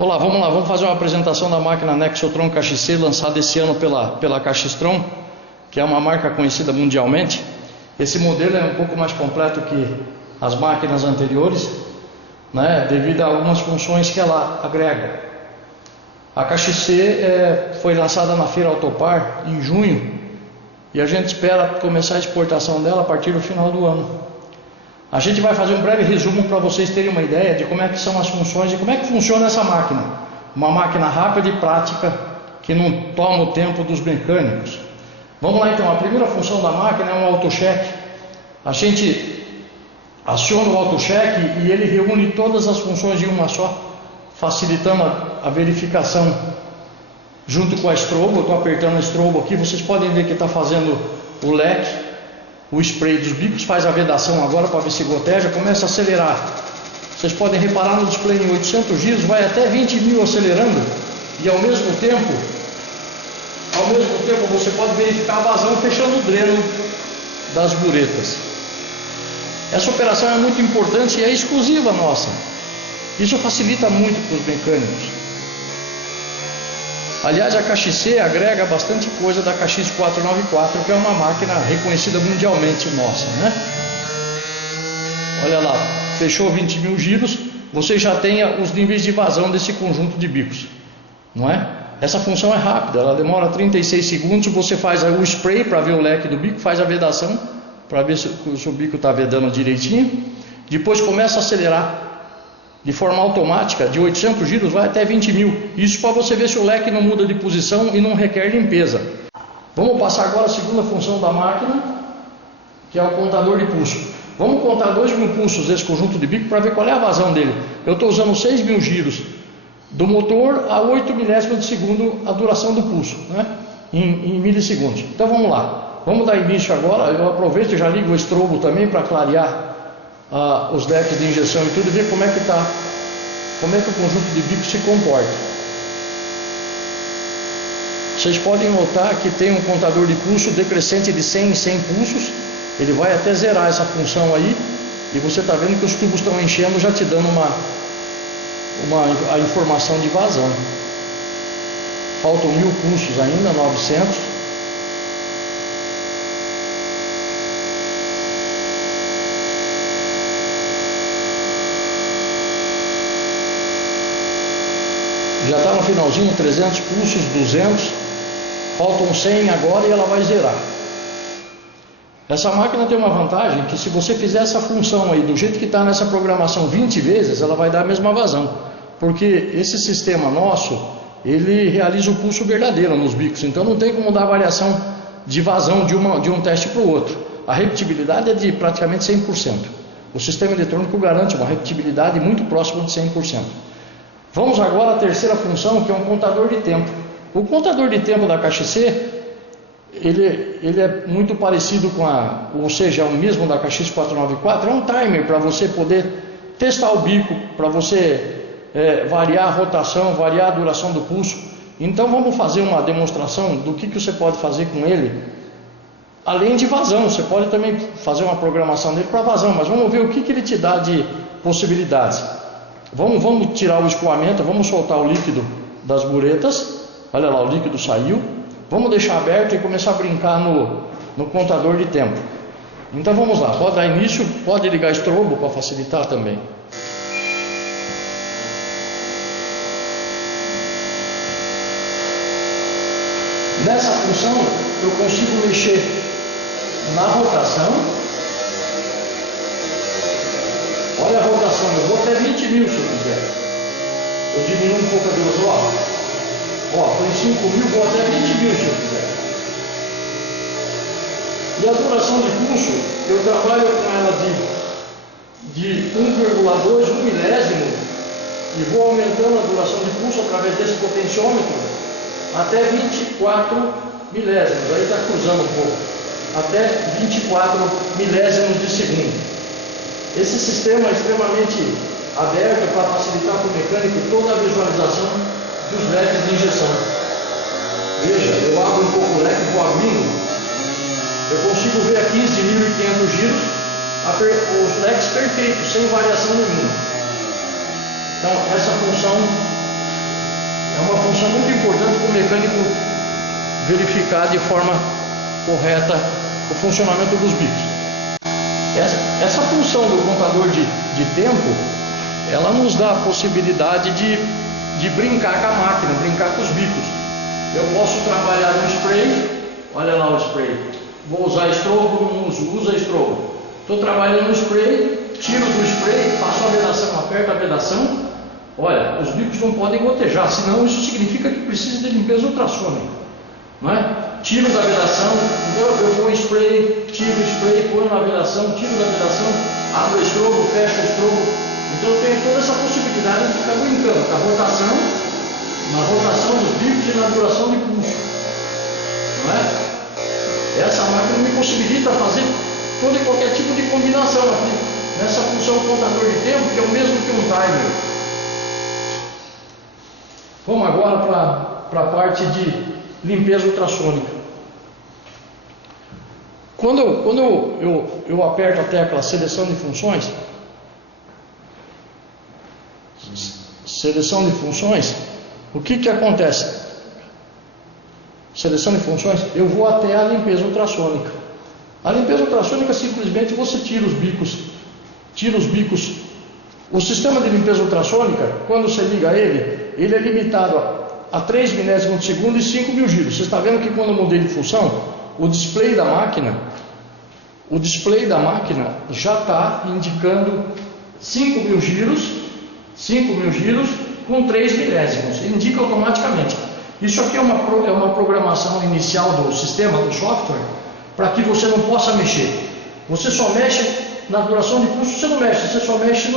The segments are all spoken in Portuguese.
Olá, vamos fazer uma apresentação da máquina Nexotron KXC, lançada esse ano pela KXtron, que é uma marca conhecida mundialmente. Esse modelo é um pouco mais completo que as máquinas anteriores, né, devido a algumas funções que ela agrega. A KXC foi lançada na Feira Autopar em junho e a gente espera começar a exportação dela a partir do final do ano. A gente vai fazer um breve resumo para vocês terem uma ideia de como é que são as funções e como é que funciona essa máquina. Uma máquina rápida e prática que não toma o tempo dos mecânicos. Vamos lá então, a primeira função da máquina é um autocheck. A gente aciona o autocheck e ele reúne todas as funções em uma só, facilitando a verificação junto com a strobo. Eu estou apertando a strobo aqui, vocês podem ver que está fazendo o leque. O spray dos bicos faz a vedação agora para ver se goteja, começa a acelerar. Vocês podem reparar no display em 800 giros, vai até 20.000 acelerando e ao mesmo tempo você pode verificar a vazão fechando o dreno das buretas. Essa operação é muito importante e é exclusiva nossa. Isso facilita muito para os mecânicos. Aliás, a KXC agrega bastante coisa da KX494, que é uma máquina reconhecida mundialmente nossa, né? Olha lá, fechou 20.000 giros, você já tem os níveis de vazão desse conjunto de bicos, não é? Essa função é rápida, ela demora 36 segundos, você faz o spray para ver o leque do bico, faz a vedação para ver se o bico está vedando direitinho, depois começa a acelerar de forma automática, de 800 giros vai até 20.000. Isso para você ver se o leque não muda de posição e não requer limpeza. Vamos passar agora a segunda função da máquina, que é o contador de pulso. Vamos contar 2.000 pulsos desse conjunto de bico para ver qual é a vazão dele. Eu estou usando 6.000 giros do motor a 8 milésimos de segundo a duração do pulso, né? em milissegundos. Então vamos lá. Vamos dar início agora. Eu aproveito e já ligo o strobo também para clarear os leques de injeção e tudo, e ver como é que o conjunto de bicos se comporta. Vocês podem notar que tem um contador de pulso decrescente de 100 em 100 pulsos, ele vai até zerar essa função aí, e você está vendo que os tubos estão enchendo, já te dando a informação de vazão. Faltam 1.000 pulsos ainda, 900. Já está no finalzinho, 300 pulsos, 200, faltam 100 agora e ela vai zerar. Essa máquina tem uma vantagem, que se você fizer essa função aí do jeito que está nessa programação 20 vezes, ela vai dar a mesma vazão. Porque esse sistema nosso, ele realiza o pulso verdadeiro nos bicos, então não tem como dar variação de vazão de um teste para o outro. A repetibilidade é de praticamente 100%. O sistema eletrônico garante uma repetibilidade muito próxima de 100%. Vamos agora à terceira função, que é um contador de tempo. O contador de tempo da KXC, ele é muito parecido ou seja, é o mesmo da KX494, é um timer para você poder testar o bico, para você variar a rotação, variar a duração do pulso. Então vamos fazer uma demonstração do que você pode fazer com ele, além de vazão. Você pode também fazer uma programação dele para vazão, mas vamos ver o que ele te dá de possibilidades. Vamos tirar o escoamento, vamos soltar o líquido das buretas. Olha lá, o líquido saiu. Vamos deixar aberto e começar a brincar no contador de tempo. Então vamos lá, pode dar início, pode ligar strobo para facilitar também. Nessa função eu consigo mexer na rotação. Olha a rotação, eu vou até 20.000 se eu quiser. Eu diminuo um pouco a duração. Estou em 5.000, vou até 20.000 se eu quiser. E a duração de pulso, eu trabalho com ela de 1,2, 1 milésimo, e vou aumentando a duração de pulso através desse potenciômetro até 24 milésimos. Aí está cruzando um pouco. Até 24 milésimos de segundo. Esse sistema é extremamente aberto para facilitar para o mecânico toda a visualização dos leques de injeção. Veja, eu abro um pouco o leque, vou abrindo, eu consigo ver a 15.500 giros os leques perfeitos, sem variação nenhuma. Então, essa função função muito importante para o mecânico verificar de forma correta o funcionamento dos bicos. Essa função do contador de tempo, ela nos dá a possibilidade de brincar com a máquina, brincar com os bicos. Eu posso trabalhar no spray, olha lá o spray, vou usar estrobo, não usa estrobo. Estou trabalhando no spray, tiro do spray, faço a vedação, aperto a vedação. Olha, os bicos não podem gotejar, senão isso significa que precisa de limpeza ultrassônica, não é? Tiro da vedação, eu vou em spray, tiro o spray, ponho na vedação, tiro da vedação, abro o estrobo, fecho o estrobo. Então eu tenho toda essa possibilidade de ficar brincando com a rotação, na rotação dos bicos e na duração de pulso, não é? Essa máquina me possibilita fazer todo e qualquer tipo de combinação aqui, nessa função contador de tempo, que é o mesmo que um timer. Vamos agora para a parte de limpeza ultrassônica. Quando eu aperto a tecla seleção de funções, o que acontece? Seleção de funções, eu vou até a limpeza ultrassônica. A limpeza ultrassônica, simplesmente você tira os bicos. O sistema de limpeza ultrassônica, quando você liga ele é limitado a 3 milésimos de segundo e 5.000 giros. Você está vendo que quando eu mudei de função, o display da máquina já está indicando 5.000 giros com 3 milésimos, indica automaticamente. Isso aqui é uma programação inicial do sistema, do software, para que você não possa mexer. Você só mexe na duração de pulso, você não mexe, você só mexe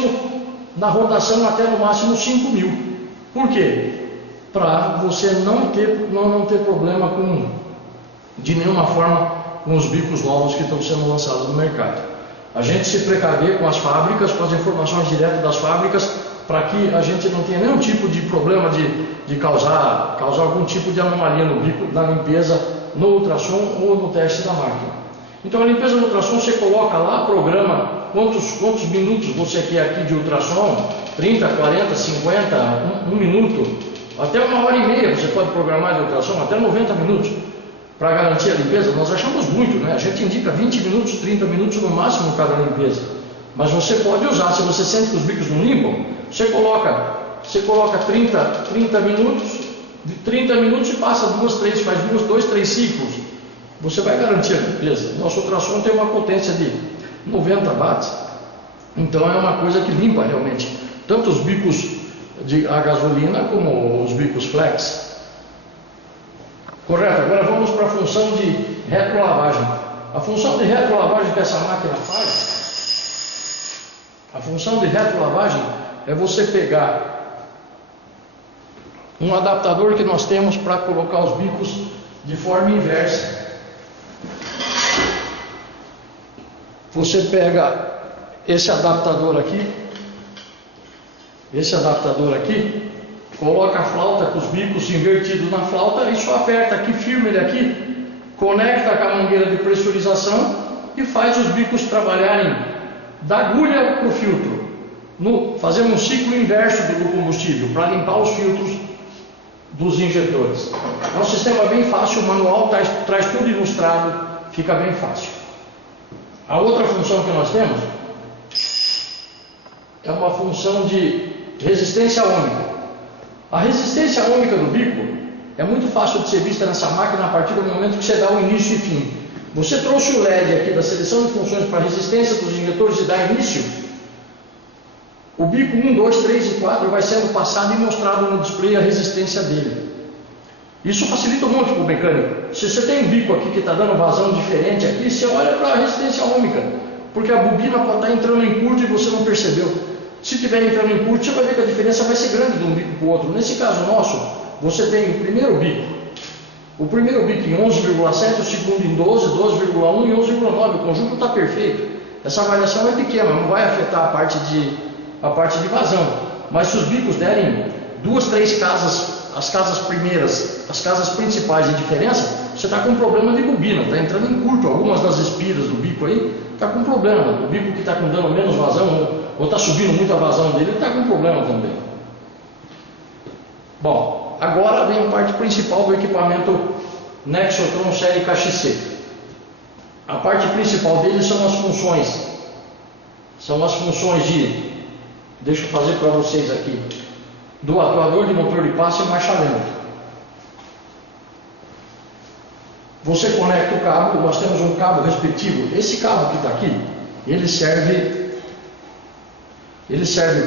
na rotação até no máximo 5.000. Por quê? Para você não ter problema de nenhuma forma com os bicos novos que estão sendo lançados no mercado. A gente se precaver com as fábricas, com as informações diretas das fábricas, para que a gente não tenha nenhum tipo de problema de causar algum tipo de anomalia no bico, na limpeza, no ultrassom ou no teste da máquina. Então a limpeza do ultrassom, você coloca lá, programa quantos minutos você quer aqui de ultrassom, 30, 40, 50, 1 minuto, até 1h30 você pode programar de ultrassom, até 90 minutos, para garantir a limpeza. Nós achamos muito, né? A gente indica 20 minutos, 30 minutos no máximo cada limpeza. Mas você pode usar, se você sente que os bicos não limpam, você coloca 30 minutos, de 30 minutos e passa faz 2, 3 ciclos. Você vai garantir a limpeza. Nosso ultrassom tem uma potência de 90 watts, então é uma coisa que limpa realmente, tanto os bicos a gasolina como os bicos flex. Correto? Agora vamos para a função de retrolavagem. A função de retrolavagem que essa máquina faz, a função de retrolavagem é você pegar um adaptador que nós temos para colocar os bicos de forma inversa. Você pega esse adaptador aqui, coloca a flauta com os bicos invertidos na flauta e só aperta aqui, firma ele aqui, conecta com a mangueira de pressurização e faz os bicos trabalharem da agulha para o filtro, fazendo um ciclo inverso do combustível para limpar os filtros dos injetores. É um sistema bem fácil, o manual traz tudo ilustrado, fica bem fácil. A outra função que nós temos é uma função de resistência ômica. A resistência ômica do bico é muito fácil de ser vista nessa máquina a partir do momento que você dá o início e fim. Você trouxe o LED aqui da seleção de funções para a resistência dos injetores e dá início. O bico 1, 2, 3 e 4 vai sendo passado e mostrado no display a resistência dele. Isso facilita muito para o mecânico. Se você tem um bico aqui que está dando vazão diferente aqui, você olha para a resistência ômica, porque a bobina pode estar entrando em curto e você não percebeu. Se estiver entrando em curto, você vai ver que a diferença vai ser grande de um bico para o outro. Nesse caso nosso, você tem o primeiro bico em 11,7, o segundo em 12, 12,1 e 11,9. O conjunto está perfeito. Essa variação é pequena, não vai afetar a parte de vazão. Mas se os bicos derem 2, 3 casas, as casas principais de diferença, você está com um problema de bobina, está entrando em curto. Algumas das espiras do bico aí está com problema. O bico que está dando menos vazão ou está subindo muito a vazão dele, está com problema também. Bom, Agora vem a parte principal do equipamento Nexotron série KXC. A parte principal dele são as funções. São as funções de, deixa eu fazer para vocês aqui, do atuador de motor de passo e marcha lenta. Você conecta o cabo, nós temos um cabo respectivo. Esse cabo que está aqui, ele serve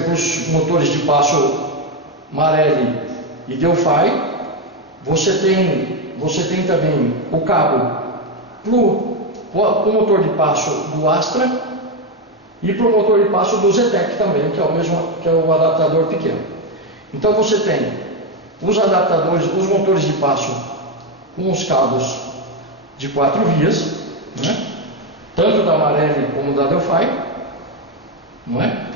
para os motores de passo Marelli e Delphi. Você tem também o cabo para o motor de passo do Astra e para o motor de passo do Zetec também, que é o adaptador pequeno. Então você tem os adaptadores, os motores de passo com os cabos de 4 vias, né? Tanto da Marelli como da Delphi, não é?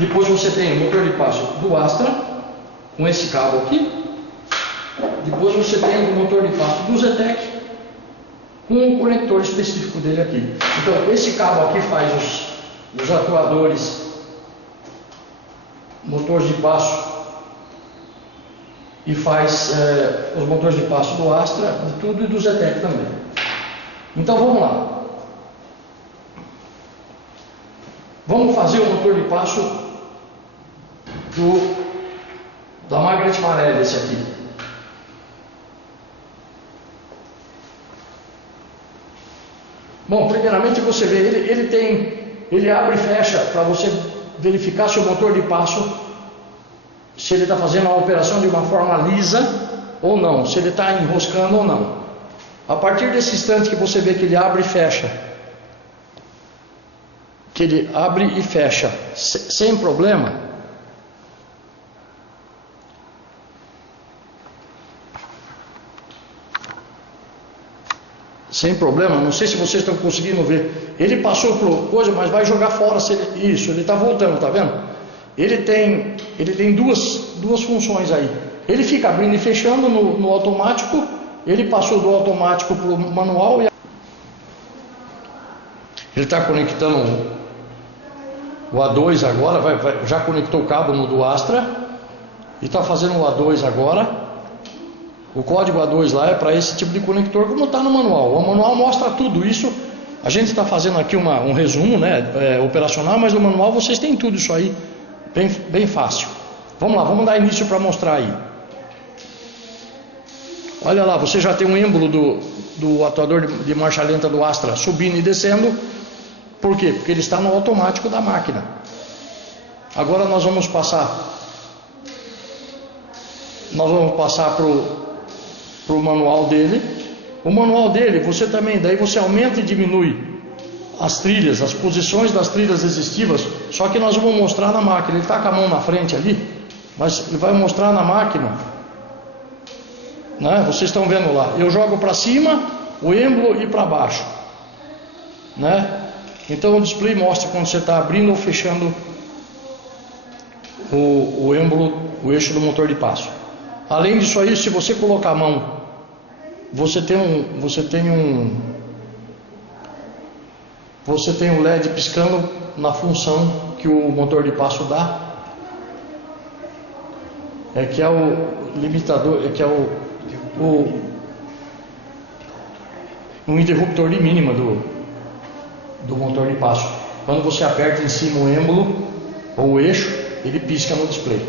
Depois você tem o motor de passo do Astra com esse cabo aqui. Depois você tem o motor de passo do Zetec com o conector específico dele aqui. Então esse cabo aqui faz os atuadores, motores de passo, e faz os motores de passo do Astra, de tudo, e do Zetec também. Então vamos lá. Vamos fazer o motor de passo da Margaret Marelli, esse aqui. Bom, primeiramente você vê, ele abre e fecha para você verificar se o motor de passo, se ele está fazendo a operação de uma forma lisa ou não, se ele está enroscando ou não. A partir desse instante que você vê que ele abre e fecha, sem problema, não sei se vocês estão conseguindo ver, ele passou por coisa, mas vai jogar fora, isso, ele está voltando, tá vendo? Ele tem duas funções aí. Ele fica abrindo e fechando no automático. Ele passou do automático para o manual. Ele está conectando o A2 agora. Já conectou o cabo no do Astra. E está fazendo o A2 agora. O código A2 lá é para esse tipo de conector, como está no manual. O manual mostra tudo isso. A gente está fazendo aqui um resumo, né, operacional, mas no manual vocês têm tudo isso aí. Bem fácil. Vamos lá, vamos dar início para mostrar aí. Olha lá, você já tem um êmbolo do atuador de marcha lenta do Astra subindo e descendo. Por quê? Porque ele está no automático da máquina. Agora nós vamos passar para o manual dele. O manual dele, daí você aumenta e diminui as trilhas, as posições das trilhas resistivas, só que nós vamos mostrar na máquina. Ele está com a mão na frente ali, mas ele vai mostrar na máquina, né? Vocês estão vendo lá, eu jogo para cima o êmbolo e para baixo, né? Então o display mostra quando você está abrindo ou fechando o êmbolo, o eixo do motor de passo. Além disso aí, se você colocar a mão, você tem um LED piscando na função que o motor de passo dá, que é o limitador, que é um interruptor de mínima do motor de passo. Quando você aperta em cima o êmbolo ou o eixo, ele pisca no display.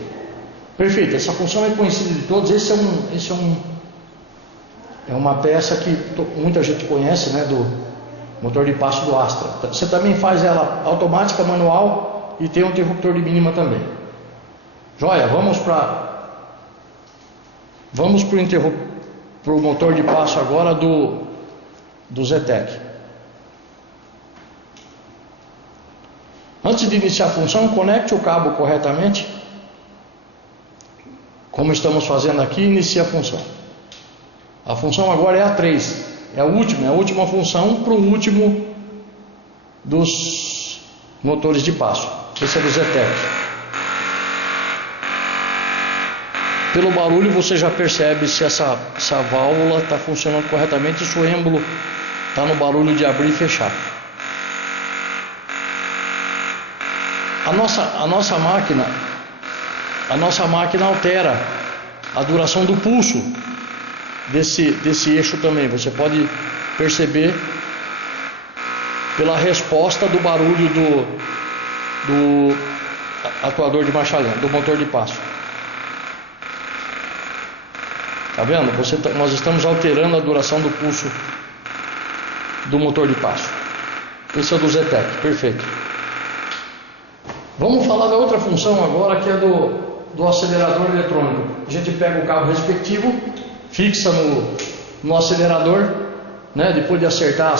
Perfeito, essa função é conhecida de todos. Esse é uma peça que muita gente conhece, né, do motor de passo do Astra. Você também faz ela automática, manual, e tem um interruptor de mínima também. Joia, vamos para o motor de passo agora do Zetec. Antes de iniciar a função, conecte o cabo corretamente, como estamos fazendo aqui, e inicie a função. A função agora é a 3, é a última função para o último dos motores de passo. Esse é do Zetec. Pelo barulho você já percebe se essa válvula está funcionando corretamente, se o êmbolo está no barulho de abrir e fechar. A nossa máquina altera a duração do pulso desse eixo também. Você pode perceber pela resposta do barulho do atuador de marcha lenta, do motor de passo. Tá vendo? Nós estamos alterando a duração do pulso do motor de passo. Esse é o do Zetec, perfeito. Vamos falar da outra função agora, que é do acelerador eletrônico. A gente pega o cabo respectivo, fixa no acelerador, né? Depois de acertar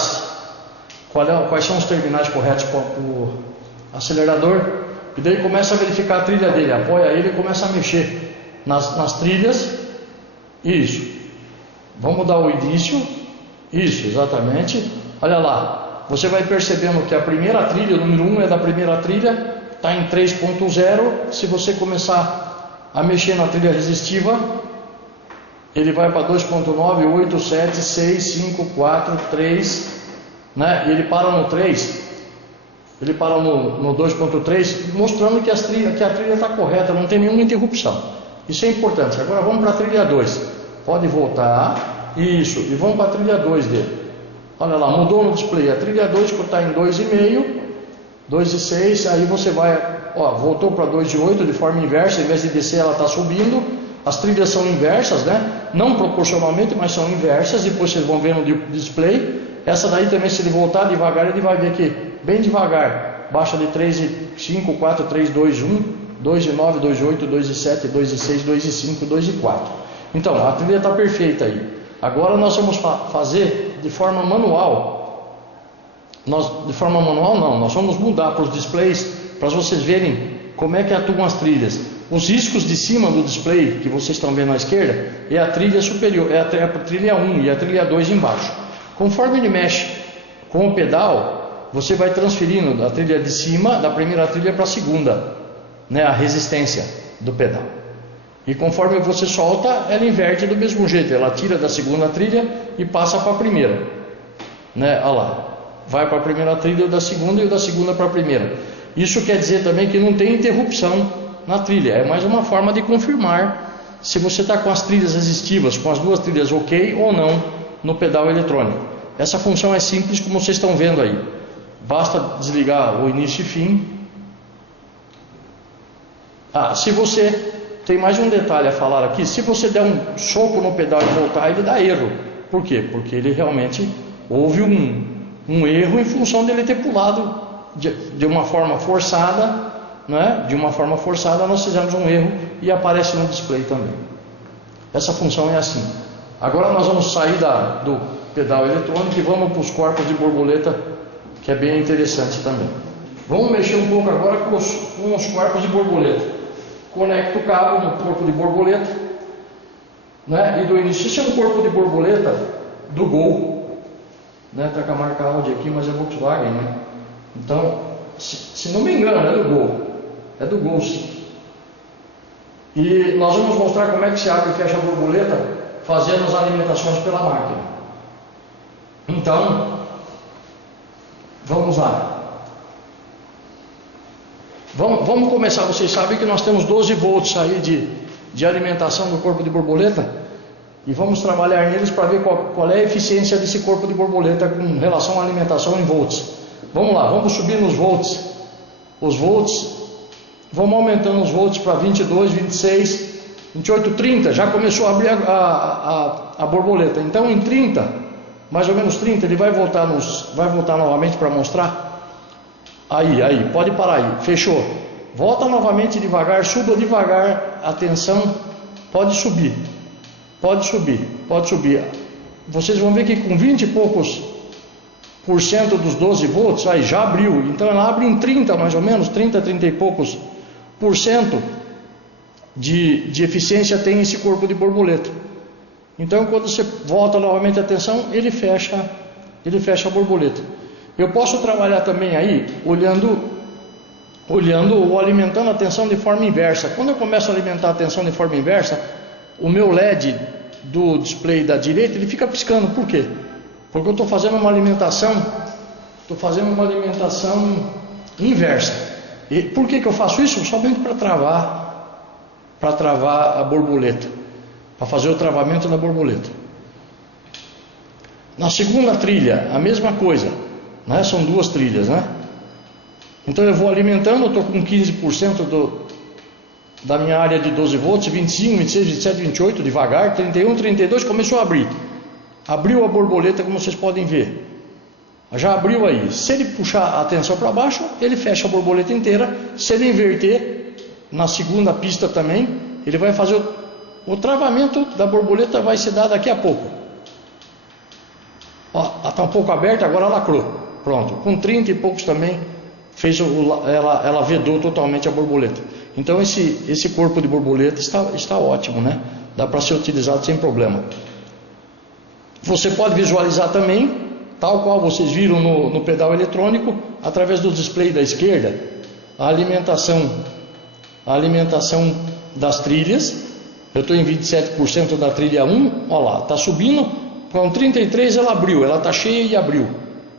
quais são os terminais corretos para o acelerador, e daí começa a verificar a trilha dele, apoia ele e começa a mexer nas trilhas. Isso. Vamos dar o início. Isso, exatamente. Olha lá, você vai percebendo que a primeira trilha, o número 1 é da primeira trilha, está em 3.0. Se você começar a mexer na trilha resistiva, ele vai para 2.9, 8, 7, 6, 5, 4, 3, né? E ele para no 3, ele para no 2.3, mostrando que a trilha está correta, não tem nenhuma interrupção. Isso é importante. Agora vamos para a trilha 2. Pode voltar. Isso. E vamos para a trilha 2 dele. Olha lá, mudou no display. A trilha 2 está em 2,5, 2,6. Aí você vai, ó, voltou para 2,8 de forma inversa. Em vez de descer, ela está subindo. As trilhas são inversas, né? Não proporcionalmente, mas são inversas. Depois vocês vão ver no display. Essa daí também, se ele voltar devagar, ele vai ver que bem devagar. Baixa de 3,5, 4, 3, 2, 1. 2,9, 2,8, 2,7, 2,6, 2,5, 2,4. Então, a trilha está perfeita aí. Agora nós vamos fazer de forma manual. De forma manual não, nós vamos mudar para os displays, para vocês verem como é que atuam as trilhas. Os riscos de cima do display, que vocês estão vendo à esquerda, é a trilha superior, é a trilha 1 e a trilha 2 embaixo. Conforme ele mexe com o pedal, você vai transferindo da trilha de cima, da primeira trilha para a segunda, né, a resistência do pedal. E conforme você solta, ela inverte do mesmo jeito. Ela tira da segunda trilha e passa para a primeira, né? Olha lá, vai para a primeira trilha da segunda e da segunda para a primeira. Isso quer dizer também que não tem interrupção na trilha. É mais uma forma de confirmar se você está com as trilhas resistivas, com as duas trilhas ok ou não no pedal eletrônico. Essa função é simples, como vocês estão vendo aí. Basta desligar o início e fim. Se você tem mais um detalhe a falar aqui, se você der um soco no pedal e voltar, ele dá erro. Por quê? Porque ele realmente houve um erro em função dele ter pulado de uma forma forçada, né? De uma forma forçada nós fizemos um erro e aparece no display também. Essa função é assim. Agora nós vamos sair do pedal eletrônico e vamos para os corpos de borboleta, que é bem interessante também. Vamos mexer um pouco agora com os corpos de borboleta. Conecta o cabo no corpo de borboleta, né? E do início. Esse é um corpo de borboleta do Gol, né? Tá com a marca Audi aqui, mas é Volkswagen, né? Então, se não me engano, é do Gol. É do Gol, sim. E nós vamos mostrar como é que se abre e fecha a borboleta fazendo as alimentações pela máquina. Então, vamos lá. Vamos começar. Vocês sabem que nós temos 12 volts aí de alimentação do corpo de borboleta, e vamos trabalhar neles para ver qual é a eficiência desse corpo de borboleta com relação à alimentação em volts. Vamos lá, vamos subir nos volts. Os volts, vamos aumentando os volts para 22, 26, 28, 30. Já começou a abrir a borboleta. Então em 30, mais ou menos 30, ele vai voltar novamente para mostrar. Aí, pode parar aí, fechou. Volta novamente devagar, suba devagar a tensão, pode subir. Vocês vão ver que com 20 e poucos % dos 12 volts, aí já abriu. Então ela abre em 30 mais ou menos, 30 e poucos % de eficiência tem esse corpo de borboleta. Então quando você volta novamente a tensão, ele fecha a borboleta. Eu posso trabalhar também aí, olhando ou alimentando a tensão de forma inversa. Quando eu começo a alimentar a tensão de forma inversa, o meu LED do display da direita, ele fica piscando. Por quê? Porque eu estou fazendo uma alimentação inversa. E por que eu faço isso? Somente para travar a borboleta. para fazer o travamento da borboleta. Na segunda trilha, a mesma coisa, né? São duas trilhas, né? Então eu vou alimentando, eu estou com 15% da minha área de 12 volts, 25, 26, 27, 28, devagar, 31, 32, começou a abrir. Abriu a borboleta, como vocês podem ver. Já abriu aí. Se ele puxar a tensão para baixo, ele fecha a borboleta inteira. Se ele inverter, na segunda pista também, ele vai fazer o travamento da borboleta, vai se dar daqui a pouco. Ó, ela está um pouco aberta, agora ela lacrou. Pronto, com 30 e poucos também, ela vedou totalmente a borboleta. Então esse corpo de borboleta está ótimo, né? Dá para ser utilizado sem problema. Você pode visualizar também, tal qual vocês viram no pedal eletrônico, através do display da esquerda, a alimentação das trilhas. Eu estou em 27% da trilha 1, olha lá, está subindo, com 33 ela abriu, ela está cheia e abriu.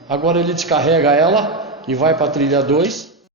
Agora ele descarrega ela e vai para a trilha 2.